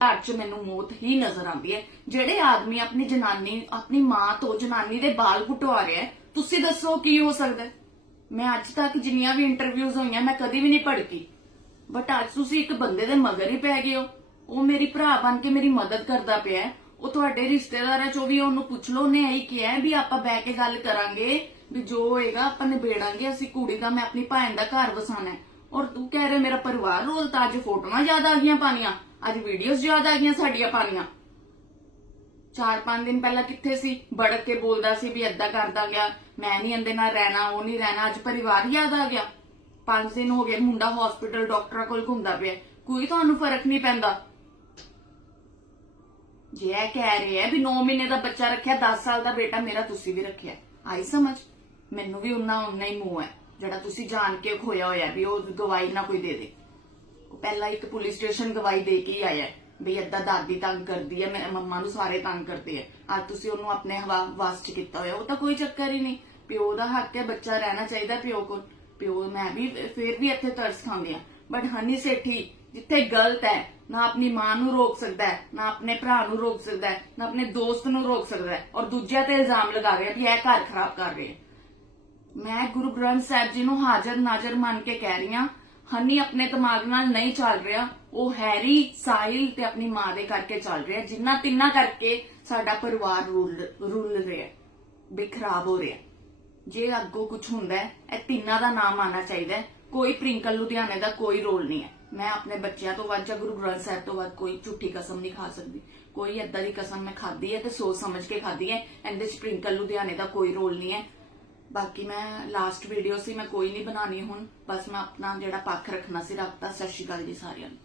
ਘਰ 'ਚ ਮੈਨੂੰ ਮੌਤ ਹੀ ਨਜ਼ਰ ਆਉਂਦੀ ਹੈ। ਜਿਹੜੇ ਆਦਮੀ ਆਪਣੀ ਜਨਾਨੀ ਆਪਣੀ ਮਾਂ ਤੋਂ ਜਨਾਨੀ ਦੇ ਬਾਲ ਘੁਟਵਾ ਰਿਹਾ ਹੈ, ਤੁਸੀਂ ਦੱਸੋ ਕੀ ਹੋ ਸਕਦਾ ਮੈਂ ਅੱਜ ਤੱਕ ਜਿੰਨੀਆਂ ਵੀ ਇੰਟਰਵਿਊਜ਼ ਹੋਈਆਂ ਮੈਂ ਕਦੀ ਵੀ ਨਹੀਂ ਭੜਕੀ। ਬਟ ਅੱਜ ਤੁਸੀਂ ਇੱਕ ਬੰਦੇ ਦੇ ਮਗਰ ਹੀ ਪੈ ਗਏ ਹੋ। ਉਹ ਮੇਰੀ ਭਰਾ ਬਣ ਕੇ ਮੇਰੀ ਮਦਦ ਕਰਦਾ ਪਿਆ ਉਹ ਤੁਹਾਡੇ ਰਿਸ਼ਤੇਦਾਰਾਂ ਚੋਂ ਵੀ ਉਹਨੂੰ ਪੁੱਛ ਲਓ ਉਹਨੇ ਇਹੀ ਕਿਹਾ ਵੀ ਆਪਾਂ ਬਹਿ ਕੇ ਗੱਲ ਕਰਾਂਗੇ ਵੀ ਜੋ ਹੋਏਗਾ ਆਪਾਂ ਨਿਬੇੜਾਂਗੇ ਅਸੀਂ ਕੁੜੀ ਦਾ ਮੈਂ ਆਪਣੀ ਭੈਣ ਦਾ ਘਰ ਵਸਾਣਾ ਔਰ ਤੂੰ ਕਹਿ ਰਿਹਾ ਮੇਰਾ ਪਰਿਵਾਰ ਰੋਲ ਤਾਂ ਅੱਜ ਫੋਟੋਆਂ ਯਾਦ ਆ ਗਈਆਂ ਪਾਣੀਆਂ। ਅੱਜ ਵੀਡੀਓਜ਼ ਯਾਦ ਆ ਗਈਆਂ ਸਾਡੀਆਂ ਪਾਣੀਆਂ। ਚਾਰ ਪੰਜ ਦਿਨ ਪਹਿਲਾਂ ਕਿੱਥੇ ਸੀ? ਬੜਕ ਕੇ ਬੋਲਦਾ ਸੀ ਵੀ ਏਦਾਂ ਕਰਦਾ ਗਿਆ। ਮੈਂ ਨਹੀਂ ਇਹਦੇ ਨਾਲ ਰਹਿਣਾ, ਉਹ ਨਹੀਂ ਰਹਿਣਾ, ਅੱਜ ਪਰਿਵਾਰ ਯਾਦ ਆ ਗਿਆ। ਪੰਜ ਦਿਨ ਹੋ ਗਏ, ਮੁੰਡਾ ਹਸਪੀਟਲ ਡਾਕਟਰਾਂ ਕੋਲ ਘੁੰਮਦਾ ਪਿਆ। ਕੋਈ ਤੁਹਾਨੂੰ ਫ਼ਰਕ ਨਹੀਂ ਪੈਂਦਾ। ਜੇ ਇਹ ਕਹਿ ਰਿਹਾ ਵੀ 9 ਮਹੀਨੇ ਦਾ ਬੱਚਾ ਰੱਖਿਆ 10 ਸਾਲ ਦਾ ਬੇਟਾ ਮੇਰਾ ਤੁਸੀਂ ਵੀ ਰੱਖਿਆ। ਆਈ ਸਮਝ? ਮੈਨੂੰ ਵੀ ਉਨਾ ਉਨਾ ਹੀ ਮੂੰਹ ਹੈ, ਜਿਹੜਾ ਤੁਸੀਂ ਜਾਣ ਕੇ ਖੋਇਆ ਹੋਇਆ ਵੀ ਉਹ ਗਵਾਹੀ ਨਾ ਕੋਈ ਦੇ ਦੇ। ਪਹਿਲਾਂ ਇੱਕ ਪੁਲਿਸ ਸਟੇਸ਼ਨ ਗਵਾਹੀ ਦੇ ਕੇ ਹੀ ਆਇਆ ਹੈ ਵੀ ਏਦਾਂ ਦਾਦੀ ਤੰਗ ਕਰਦੀ ਹੈ ਮੇਰੇ ਮੰਮਾ ਨੂੰ ਸਾਰੇ ਤੰਗ ਕਰਦੇ ਆ। ਅੱਜ ਤੁਸੀਂ ਉਹਨੂੰ ਆਪਣੇ ਹਵਾ ਵਾਸ ਕੀਤਾ ਹੋਇਆ, ਉਹ ਤਾਂ ਕੋਈ ਚੱਕਰ ਹੀ ਨਹੀਂ। ਪਿਓ ਦਾ ਹੱਕ ਹੈ, ਬੱਚਾ ਰਹਿਣਾ ਚਾਹੀਦਾ ਪਿਓ ਕੋਲ। ਪਿਓ, ਮੈਂ ਵੀ ਫੇਰ ਵੀ ਇੱਥੇ ਤਰਸ ਖਾਂਦੇ ਆ। ਬਟ ਹਨੀ ਸੇਠੀ, ਜਿੱਥੇ ਗਲਤ ਹੈ, ਨਾ ਆਪਣੀ ਮਾਂ ਨੂੰ ਰੋਕ ਸਕਦਾ ਹੈ, ਨਾ ਆਪਣੇ ਭਰਾ ਨੂੰ ਰੋਕ ਸਕਦਾ ਹੈ, ਨਾ ਆਪਣੇ ਦੋਸਤ ਨੂੰ ਰੋਕ ਸਕਦਾ ਹੈ। ਔਰ ਦੂਜਿਆਂ ਤੇ ਇਲਜ਼ਾਮ ਲਗਾ ਰਿਹਾ ਵੀ ਇਹ ਘਰ ਖਰਾਬ ਕਰ ਰਹੇ ਹੈ ਮੈਂ ਗੁਰੂ ਗ੍ਰੰਥ ਸਾਹਿਬ ਜੀ ਨੂੰ ਹਾਜ਼ਰ ਨਾਜ਼ਰ ਮੰਨ ਕੇ ਕਹਿ ਰਹੀ ਹਾਂ ਹਨੀ ਆਪਣੇ ਦਿਮਾਗ ਨਾਲ ਨਹੀਂ ਚੱਲ ਰਿਹਾ, ਉਹ ਹੈਰੀ, ਸਾਹਿਲ ਤੇ ਆਪਣੀ ਮਾਂ ਦੇ ਕਰਕੇ ਚੱਲ ਰਿਹਾ, ਜਿੰਨਾ ਤਿੰਨਾ ਕਰਕੇ ਸਾਡਾ ਪਰਿਵਾਰ ਰੁਲ ਰੁਲ ਰਿਹਾ ਵੀ ਖਰਾਬ ਹੋ ਰਿਹਾ। ਜੇ ਅੱਗੋਂ ਕੁਝ ਹੁੰਦਾ ਇਹ ਤਿੰਨਾਂ ਦਾ ਨਾਮ ਆਣਾ ਚਾਹੀਦਾ ਕੋਈ ਪ੍ਰਿੰਕਲ ਲੁਧਿਆਣੇ ਦਾ ਕੋਈ ਰੋਲ ਨਹੀਂ ਹੈ। ਮੈਂ ਆਪਣੇ ਬੱਚਿਆਂ ਤੋਂ ਵੱਧ ਜਾਂ ਗੁਰੂ ਗ੍ਰੰਥ ਸਾਹਿਬ ਤੋਂ ਵੱਧ ਕੋਈ ਝੂਠੀ ਕਸਮ ਨਹੀਂ ਖਾ ਸਕਦੀ। ਕੋਈ ਏਦਾਂ ਦੀ ਕਸਮ ਮੈਂ ਖਾਧੀ ਹੈ ਤੇ ਸੋਚ ਸਮਝ ਕੇ ਖਾਧੀ ਹੈ, ਇਹਦੇ ਚ ਪ੍ਰਿੰਕਲ ਲੁਧਿਆਣੇ ਦਾ ਕੋਈ ਰੋਲ ਨਹੀਂ ਹੈ। ਬਾਕੀ ਮੈਂ ਲਾਸਟ ਵੀਡੀਓ ਸੀ, ਮੈਂ ਕੋਈ ਨਹੀਂ ਬਣਾਣੀ ਹੁਣ। ਬਸ ਮੈਂ ਆਪਣਾ ਜਿਹੜਾ ਪੱਖ ਰੱਖਣਾ ਸੀ, ਰੱਖਤਾ। ਸਤਿ ਸ਼੍ਰੀ ਅਕਾਲ ਜੀ ਸਾਰਿਆਂ ਨੂੰ।